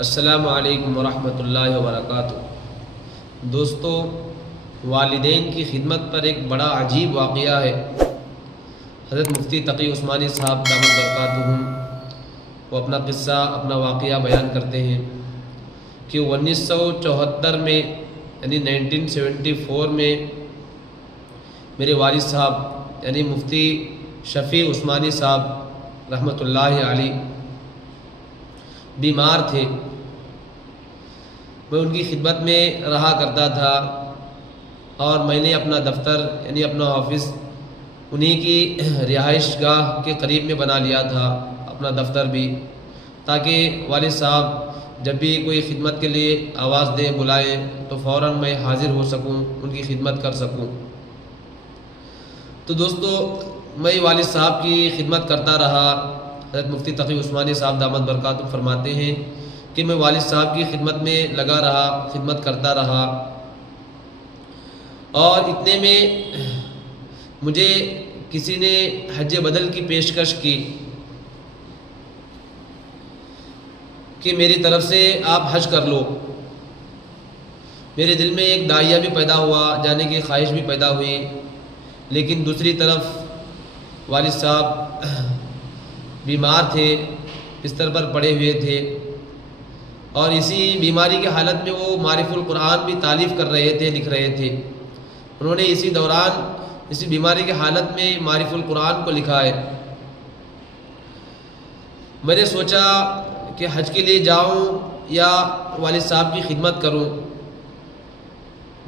السلام علیکم ورحمۃ اللہ وبرکاتہ۔ دوستو، والدین کی خدمت پر ایک بڑا عجیب واقعہ ہے۔ حضرت مفتی تقی عثمانی صاحب دامت برکاتہم وہ اپنا قصہ، اپنا واقعہ بیان کرتے ہیں کہ 1974 میں یعنی 1974 میں میرے والد صاحب یعنی مفتی شفیع عثمانی صاحب رحمۃ اللہ علیہ بیمار تھے۔ میں ان کی خدمت میں رہا کرتا تھا اور میں نے اپنا دفتر یعنی اپنا آفس انہی کی رہائش گاہ کے قریب میں بنا لیا تھا، اپنا دفتر بھی، تاکہ والد صاحب جب بھی کوئی خدمت کے لیے آواز دیں، بلائیں تو فوراً میں حاضر ہو سکوں، ان کی خدمت کر سکوں۔ تو دوستو، میں والد صاحب کی خدمت کرتا رہا۔ حضرت مفتی تقی عثمانی صاحب دامت برکاتہم فرماتے ہیں کہ میں والد صاحب کی خدمت میں لگا رہا، خدمت کرتا رہا، اور اتنے میں مجھے کسی نے حج بدل کی پیشکش کی کہ میری طرف سے آپ حج کر لو۔ میرے دل میں ایک داعیہ بھی پیدا ہوا، جانے کی خواہش بھی پیدا ہوئی، لیکن دوسری طرف والد صاحب بیمار تھے، بستر پر پڑے ہوئے تھے، اور اسی بیماری کی حالت میں وہ معارف القرآن بھی تالیف کر رہے تھے، لکھ رہے تھے۔ انہوں نے اسی دوران، اسی بیماری کی حالت میں معارف القرآن کو لکھا ہے۔ میں نے سوچا کہ حج کے لیے جاؤں یا والد صاحب کی خدمت کروں۔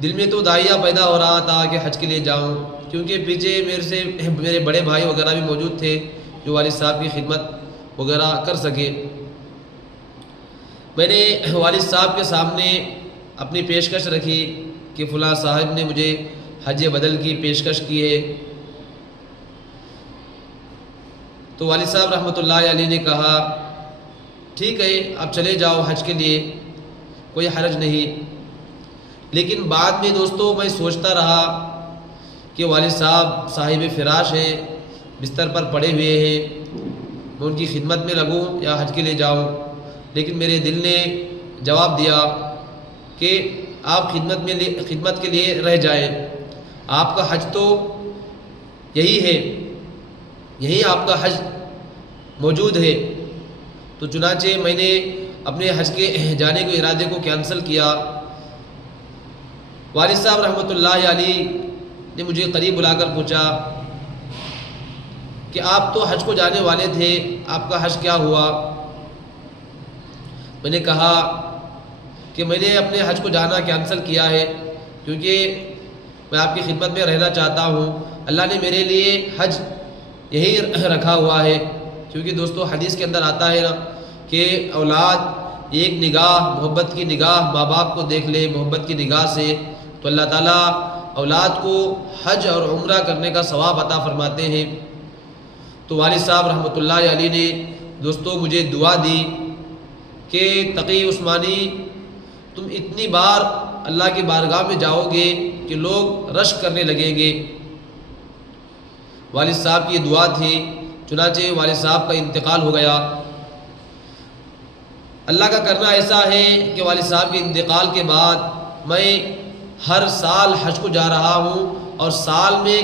دل میں تو داعیہ پیدا ہو رہا تھا کہ حج کے لیے جاؤں، کیونکہ پیچھے میرے بڑے بھائی وغیرہ بھی موجود تھے جو والد صاحب کی خدمت وغیرہ کر سکے۔ میں نے والد صاحب کے سامنے اپنی پیشکش رکھی کہ فلاں صاحب نے مجھے حج بدل کی پیشکش کی ہے۔ تو والد صاحب رحمۃ اللہ علیہ نے کہا ٹھیک ہے، آپ چلے جاؤ حج کے لیے، کوئی حرج نہیں۔ لیکن بعد میں دوستو میں سوچتا رہا کہ والد صاحب صاحب فراش ہیں، بستر پر پڑے ہوئے ہیں، میں ان کی خدمت میں لگوں یا حج کے لیے جاؤں۔ لیکن میرے دل نے جواب دیا کہ آپ خدمت کے لیے رہ جائیں، آپ کا حج تو یہی ہے، یہی آپ کا حج موجود ہے۔ تو چنانچہ میں نے اپنے حج کے جانے کے ارادے کو کینسل کیا۔ والد صاحب رحمۃ اللہ علیہ نے مجھے قریب بلا کر پوچھا کہ آپ تو حج کو جانے والے تھے، آپ کا حج کیا ہوا؟ میں نے کہا کہ میں نے اپنے حج کو جانا کینسل کیا ہے، کیونکہ میں آپ کی خدمت میں رہنا چاہتا ہوں۔ اللہ نے میرے لیے حج یہی رکھا ہوا ہے، کیونکہ دوستو حدیث کے اندر آتا ہے نا کہ اولاد ایک نگاہ، محبت کی نگاہ ماں باپ کو دیکھ لے محبت کی نگاہ سے، تو اللہ تعالیٰ اولاد کو حج اور عمرہ کرنے کا ثواب عطا فرماتے ہیں۔ تو والد صاحب رحمۃ اللہ علیہ نے دوستو مجھے دعا دی کہ تقی عثمانی، تم اتنی بار اللہ کی بارگاہ میں جاؤ گے کہ لوگ رشک کرنے لگیں گے۔ والد صاحب کی یہ دعا تھی۔ چنانچہ والد صاحب کا انتقال ہو گیا۔ اللہ کا کرنا ایسا ہے کہ والد صاحب کے انتقال کے بعد میں ہر سال حج کو جا رہا ہوں، اور سال میں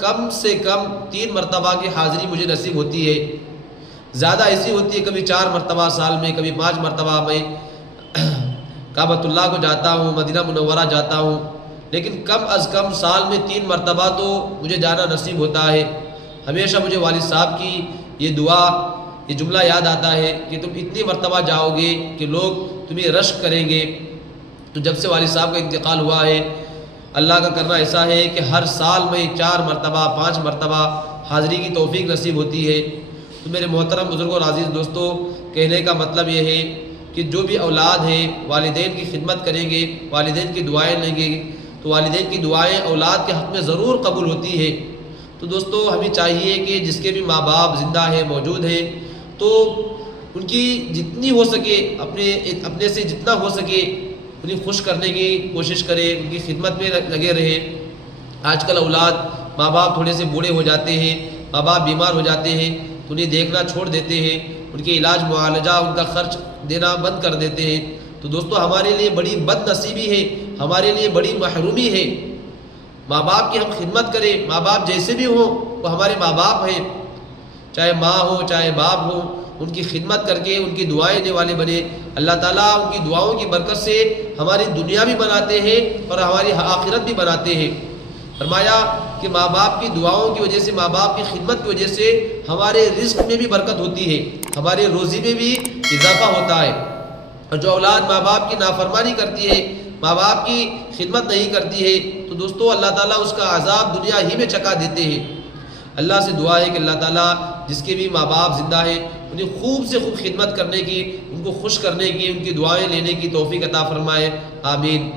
کم سے کم 3 مرتبہ کی حاضری مجھے نصیب ہوتی ہے۔ زیادہ ایسی ہوتی ہے، کبھی 4 مرتبہ سال میں، کبھی 5 مرتبہ میں کعبۃ اللہ کو جاتا ہوں، مدینہ منورہ جاتا ہوں، لیکن کم از کم سال میں 3 مرتبہ تو مجھے جانا نصیب ہوتا ہے۔ ہمیشہ مجھے والد صاحب کی یہ دعا، یہ جملہ یاد آتا ہے کہ تم اتنی مرتبہ جاؤ گے کہ لوگ تمہیں رشک کریں گے۔ تو جب سے والد صاحب کا انتقال ہوا ہے، اللہ کا کرنا ایسا ہے کہ ہر سال میں 4 مرتبہ 5 مرتبہ حاضری کی توفیق نصیب ہوتی ہے۔ تو میرے محترم بزرگوں اور عزیز دوستو، کہنے کا مطلب یہ ہے کہ جو بھی اولاد ہیں والدین کی خدمت کریں گے، والدین کی دعائیں لیں گے، تو والدین کی دعائیں اولاد کے حق میں ضرور قبول ہوتی ہے۔ تو دوستو ہمیں چاہیے کہ جس کے بھی ماں باپ زندہ ہیں، موجود ہیں، تو ان کی جتنی ہو سکے، اپنے سے جتنا ہو سکے انہیں خوش کرنے کی کوشش کریں، ان کی خدمت میں لگے رہیں۔ آج کل اولاد، ماں باپ تھوڑے سے بوڑھے ہو جاتے ہیں، ماں باپ بیمار ہو جاتے ہیں، تو انہیں دیکھنا چھوڑ دیتے ہیں، ان کے علاج معالجہ ان کا خرچ دینا بند کر دیتے ہیں، تو دوستو ہمارے لیے بڑی بد نصیبی ہے، ہمارے لیے بڑی محرومی ہے۔ ماں باپ کی ہم خدمت کریں، ماں باپ جیسے بھی ہوں وہ ہمارے ماں باپ ہیں، چاہے ماں ہو چاہے باپ ہو، ان کی خدمت کر کے ان کی دعائیں لینے والے بنے۔ اللہ تعالیٰ ان کی دعاؤں کی برکت سے ہماری دنیا بھی بناتے ہیں اور ہماری آخرت بھی بناتے ہیں۔ فرمایا کہ ماں باپ کی دعاؤں کی وجہ سے، ماں باپ کی خدمت کی وجہ سے ہمارے رزق میں بھی برکت ہوتی ہے، ہمارے روزی میں بھی اضافہ ہوتا ہے۔ اور جو اولاد ماں باپ کی نافرمانی کرتی ہے، ماں باپ کی خدمت نہیں کرتی ہے، تو دوستو اللہ تعالیٰ اس کا عذاب دنیا ہی میں چکا دیتے ہیں۔ اللہ سے دعا ہے کہ اللہ تعالیٰ جس کے بھی ماں باپ زندہ ہیں انہیں خوب سے خوب خدمت کرنے کی، ان کو خوش کرنے کی، ان کی دعائیں لینے کی توفیق عطا فرمائے، آمین۔